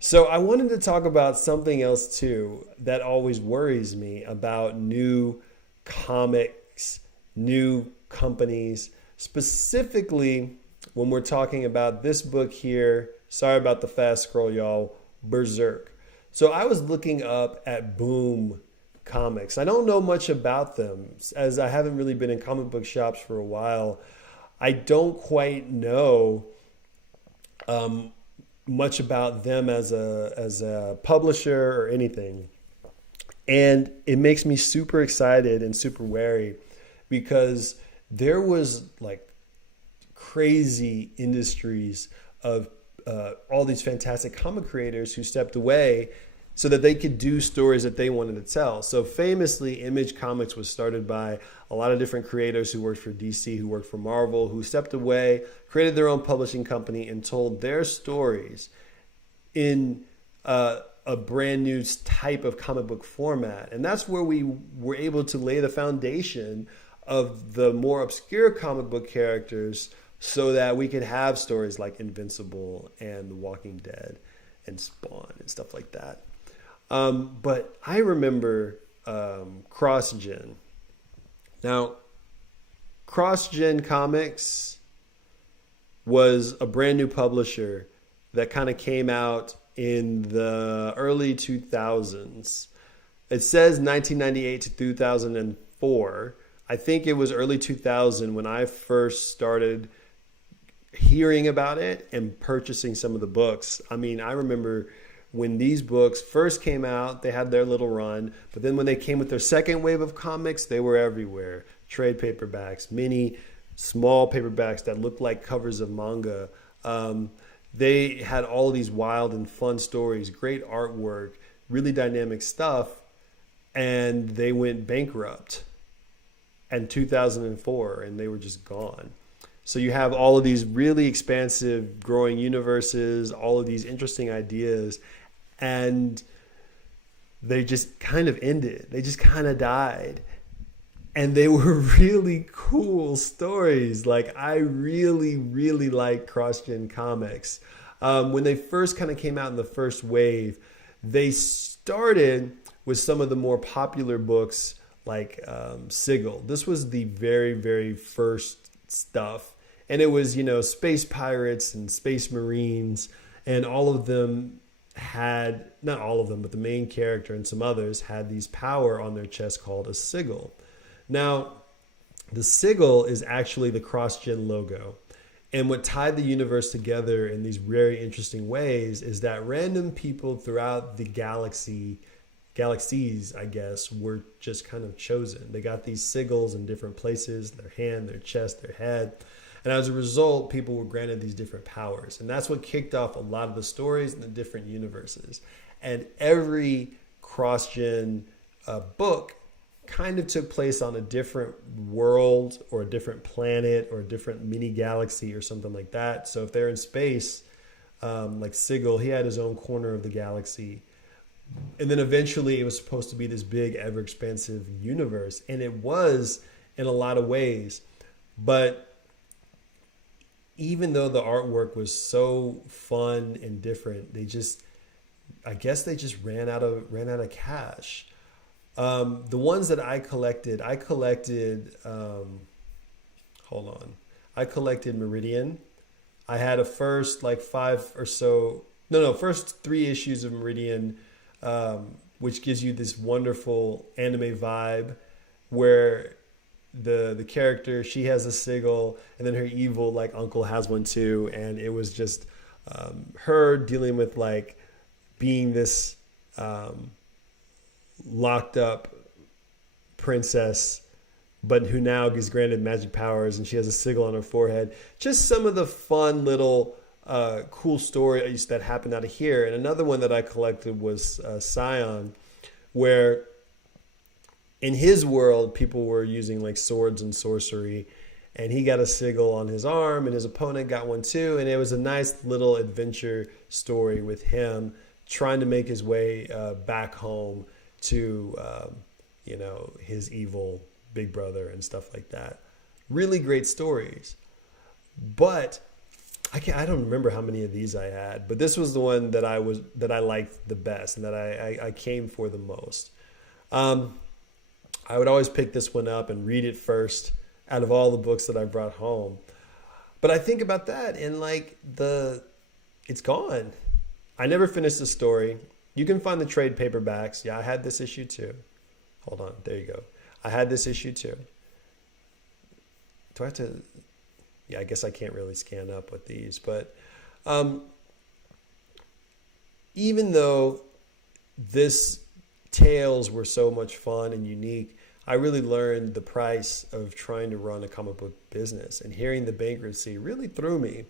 So I wanted to talk about something else too that always worries me about new comics, new companies, specifically when we're talking about this book here. Sorry about the fast scroll, y'all. Berserk. So I was looking up at Boom Comics. I don't know much about them, as I haven't really been in comic book shops for a while. I don't quite know much about them as a publisher or anything. And it makes me super excited and super wary, because there was like crazy industries of all these fantastic comic creators who stepped away so that they could do stories that they wanted to tell. So famously, Image Comics was started by a lot of different creators who worked for DC, who worked for Marvel, who stepped away, created their own publishing company, and told their stories in a brand new type of comic book format. And that's where we were able to lay the foundation of the more obscure comic book characters, so that we could have stories like Invincible and The Walking Dead and Spawn and stuff like that. But I remember Crossgen. Now, Crossgen Comics was a brand new publisher that kind of came out in the early 2000s. It says 1998 to 2004. I think it was early 2000 when I first started hearing about it and purchasing some of the books. I mean, I remember when these books first came out, they had their little run, but then when they came with their second wave of comics, they were everywhere. Trade paperbacks, mini, small paperbacks that looked like covers of manga. They had all of these wild and fun stories, great artwork, really dynamic stuff, and they went bankrupt in 2004, and they were just gone. So you have all of these really expansive growing universes, all of these interesting ideas, and they just kind of ended. They just kind of died. And they were really cool stories. Like, I really, really liked Crossgen Comics. When they first kind of came out in the first wave, they started with some of the more popular books like Sigil. This was the very, very first stuff. And it was, space pirates and space marines, and all of them had, not all of them, but the main character and some others had these power on their chest called a sigil. Now, the sigil is actually the Crossgen logo. And what tied the universe together in these very interesting ways is that random people throughout the galaxies, I guess, were just kind of chosen. They got these sigils in different places, their hand, their chest, their head. And as a result, people were granted these different powers. And that's what kicked off a lot of the stories in the different universes. And every Crossgen book kind of took place on a different world or a different planet or a different mini galaxy or something like that. So if they're in space, like Sigil, he had his own corner of the galaxy. And then eventually it was supposed to be this big, ever expansive universe. And it was in a lot of ways. But even though the artwork was so fun and different, I guess they just ran out of cash. The ones that I collected, hold on. I collected Meridian. I had a first like first 3 issues of Meridian, which gives you this wonderful anime vibe where the character, she has a sigil, and then her evil like uncle has one too, and it was just her dealing with like being this locked up princess, but who now is granted magic powers, and she has a sigil on her forehead. Just some of the fun little cool stories that happened out of here. And another one that I collected was Scion, where in his world, people were using like swords and sorcery, and he got a sigil on his arm, and his opponent got one too. And it was a nice little adventure story with him trying to make his way back home to, his evil big brother and stuff like that. Really great stories. But I don't remember how many of these I had, but this was the one that I liked the best and that I came for the most. I would always pick this one up and read it first out of all the books that I brought home. But I think about that and like it's gone. I never finished the story. You can find the trade paperbacks. Yeah, I had this issue too. Hold on. There you go. I had this issue too. Do I have to? Yeah, I guess I can't really scan up with these. But even though this tales were so much fun and unique, I really learned the price of trying to run a comic book business. And hearing the bankruptcy really threw me.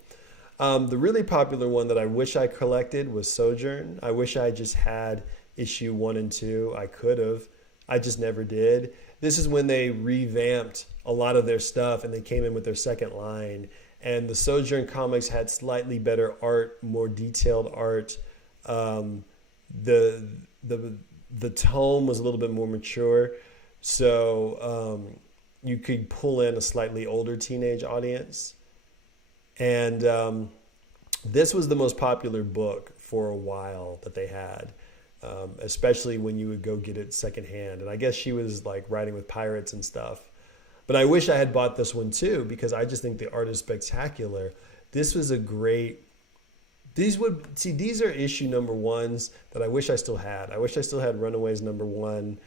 The really popular one that I wish I collected was Sojourn. I wish I just had issue 1 and 2. I could have. I just never did. This is when they revamped a lot of their stuff and they came in with their second line. And the Sojourn comics had slightly better art, more detailed art. The tone was a little bit more mature. So you could pull in a slightly older teenage audience. And this was the most popular book for a while that they had. Especially when you would go get it secondhand. And I guess she was like writing with pirates and stuff. But I wish I had bought this one too, because I just think the art is spectacular. This was a great, these are issue number 1s that I wish I still had. I wish I still had Runaways number 1.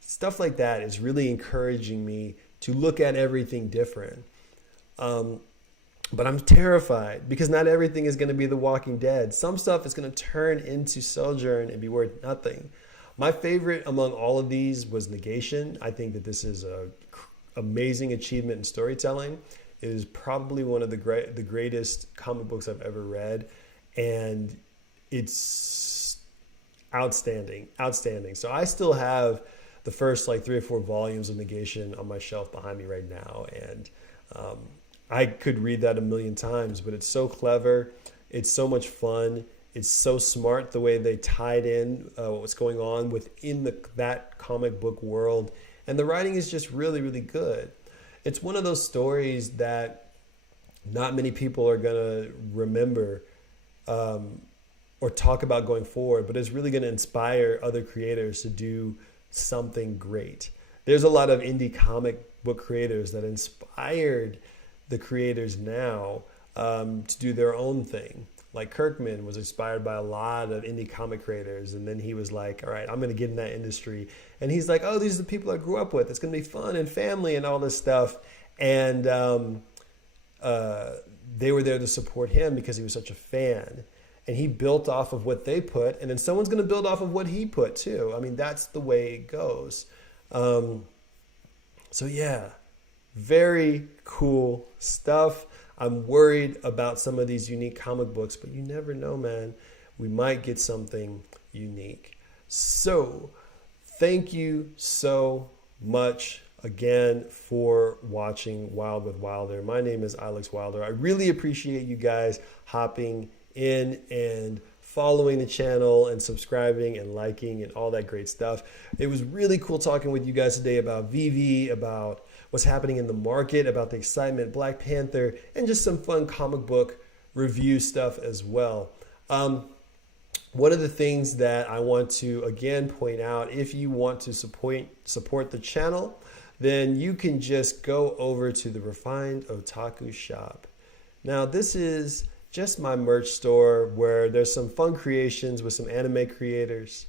Stuff like that is really encouraging me to look at everything different. But I'm terrified because not everything is going to be The Walking Dead. Some stuff is going to turn into Sojourn and be worth nothing. My favorite among all of these was Negation. I think that this is an amazing achievement in storytelling. It is probably one of the greatest comic books I've ever read. And it's outstanding. So I still have the first like 3 or 4 volumes of Negation on my shelf behind me right now. And I could read that a million times, but it's so clever. It's so much fun. It's so smart the way they tied in what's going on within that comic book world. And the writing is just really, really good. It's one of those stories that not many people are going to remember or talk about going forward, but it's really going to inspire other creators to do something great. There's a lot of indie comic book creators that inspired the creators now to do their own thing. Like Kirkman was inspired by a lot of indie comic creators, and then he was like, all right, I'm going to get in that industry. And he's like, oh, these are the people I grew up with. It's going to be fun and family and all this stuff. And they were there to support him because he was such a fan. And he built off of what they put, and then someone's going to build off of what he put too. I mean, that's the way it goes. So yeah. Very cool stuff. I'm worried about some of these unique comic books, but you never know, man. We might get something unique. So, thank you so much again for watching Wild with Wilder. My name is Alex Wilder. I really appreciate you guys hopping in and following the channel and subscribing and liking and all that great stuff. It was really cool talking with you guys today about Veve, about what's happening in the market, about the excitement, Black Panther, and just some fun comic book review stuff as well. One of the things that I want to again point out, if you want to support the channel, then you can just go over to the Refined Otaku shop. Now, this is just my merch store where there's some fun creations with some anime creators.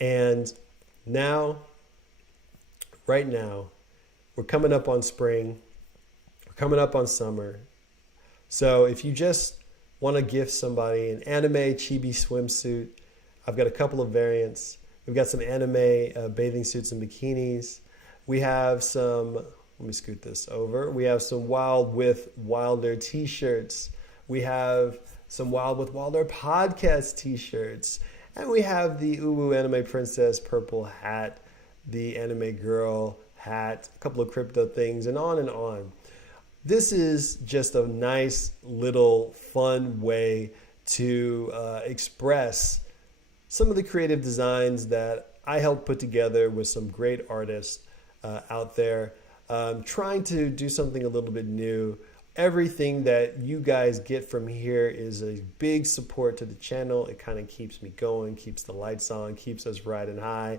And now, right now, we're coming up on spring. We're coming up on summer. So if you just want to gift somebody an anime chibi swimsuit, I've got a couple of variants. We've got some anime bathing suits and bikinis. We have some, let me scoot this over. We have some Wild with Wilder t-shirts. We have some Wild with Wilder podcast t-shirts. And we have the Uwu Anime Princess purple hat, the Anime Girl hat, a couple of crypto things, and on and on. This is just a nice little fun way to express some of the creative designs that I helped put together with some great artists out there, trying to do something a little bit new. Everything that you guys get from here is a big support to the channel. It kind of keeps me going, keeps the lights on, keeps us riding high.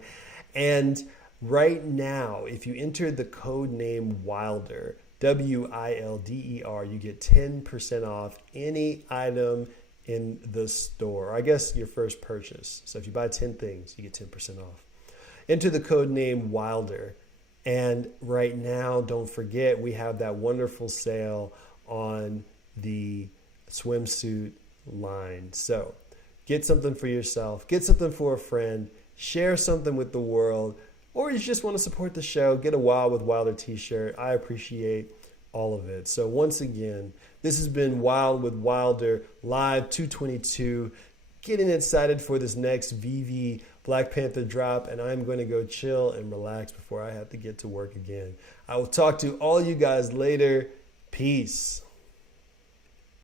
And right now, if you enter the code name Wilder, WILDER, you get 10% off any item in the store. I guess your first purchase. So if you buy 10 things, you get 10% off. Enter the code name Wilder. And right now, don't forget, we have that wonderful sale on the swimsuit line. So get something for yourself, get something for a friend, share something with the world, or you just want to support the show, get a Wild with Wilder t-shirt. I appreciate all of it. So once again, this has been Wild with Wilder Live 222. Getting excited for this next Veve Black Panther drop, and I'm going to go chill and relax before I have to get to work again. I will talk to all you guys later. Peace.